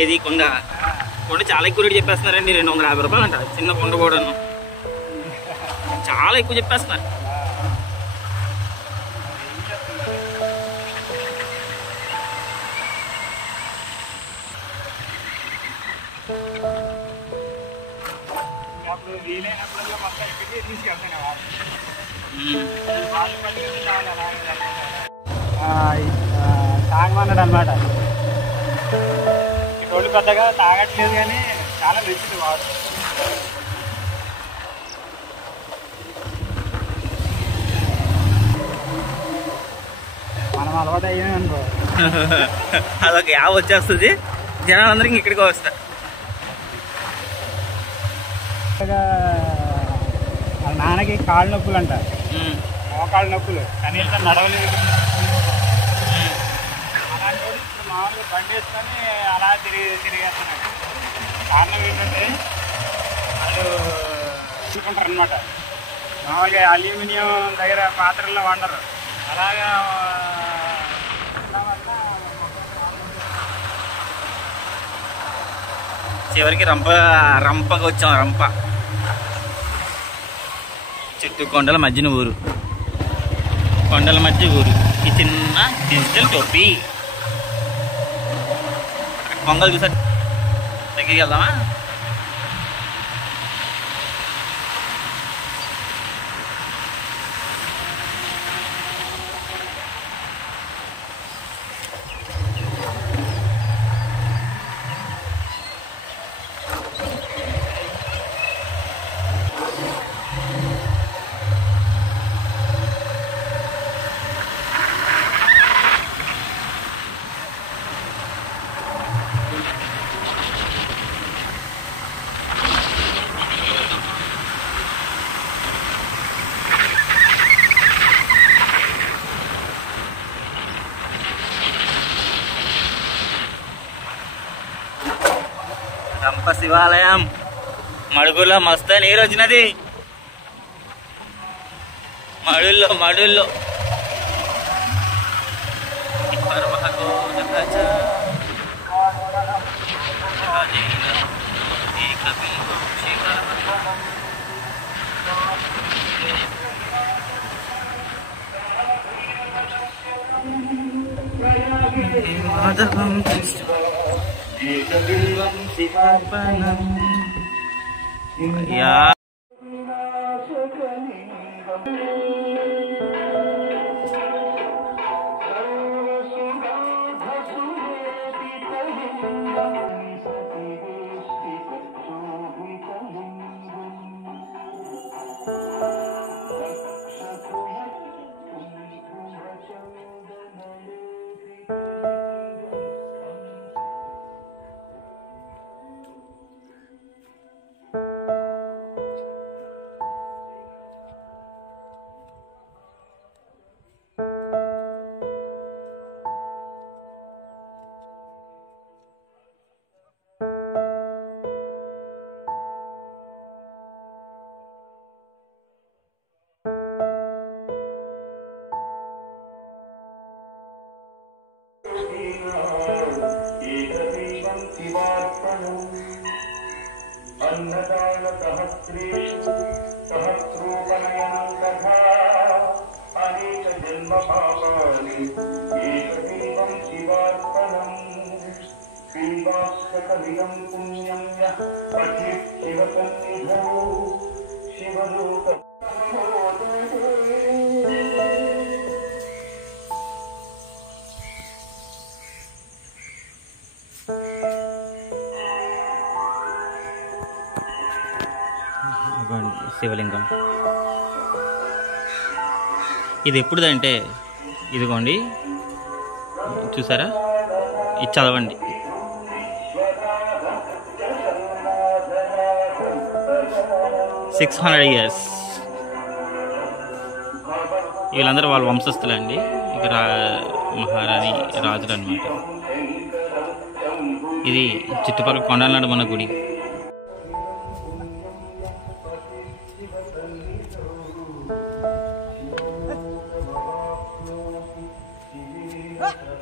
ఏది కొండ కొండ చాలా ఎక్కువ రేటు చెప్పేస్తున్నారండి. 250 రూపాయలు అంట చిన్న కొండ కూడాను. చాలా ఎక్కువ చెప్పేస్తున్నారు. తాగమన్నాడు అనమాట. ఈ రోడ్డు పెద్దగా తాగట్లేదు కానీ చాలా మంచిది వాడు. మనం అలవాటు అయ్యామే అనుకో అదొక యావ్ వచ్చేస్తుంది. జనాలందరికీ ఇక్కడికి వస్తారు. వాళ్ళ నాన్నకి కాళ్ళు నొప్పులు అంట, మోకాళ్ళ నొప్పులు, కనీసం నడవలేదు. అలాంటి ఇప్పుడు మామూలుగా బండి వేసుకొని అలా తిరిగేస్తున్నాడు. కారణం ఏంటంటే వాళ్ళు తీసుకుంటారు అనమాట. మామూలుగా అల్యూమినియం దగ్గర పాత్రల్లో వండరు. అలాగా చివరికి రంపగా వచ్చాం. రంప చుట్టూ కొండల మధ్యన ఊరు, కొండల మధ్య ఊరు. ఈ చిన్న డిజిటల్ టోపీ పొంగల్ చూసా. దగ్గరికి వెళ్దామా? రంప శివాలయం మడుగులో మస్తు నీరు వచ్చినది. మడుల్లో యా अन्नदान सहस्रेषु सहस्रोपनयनं तथा अनेक जन्म पापानि एकदेवं शिवार्पणम् श्रीवास्तकमिदं पुण्यं यः पठेत् शिवसन्निधौ शिवलोक శివలింగం. ఇది ఎప్పుడుదంటే ఇదిగోండి చూసారా, ఇది చదవండి. $600 వీళ్ళందరూ వాళ్ళ వంశస్థులండి. ఇక మహారాణి రాజులు అన్నమాట. ఇది చుట్టుపక్కల కొండల నడుమ ఉన్న గుడి. శివ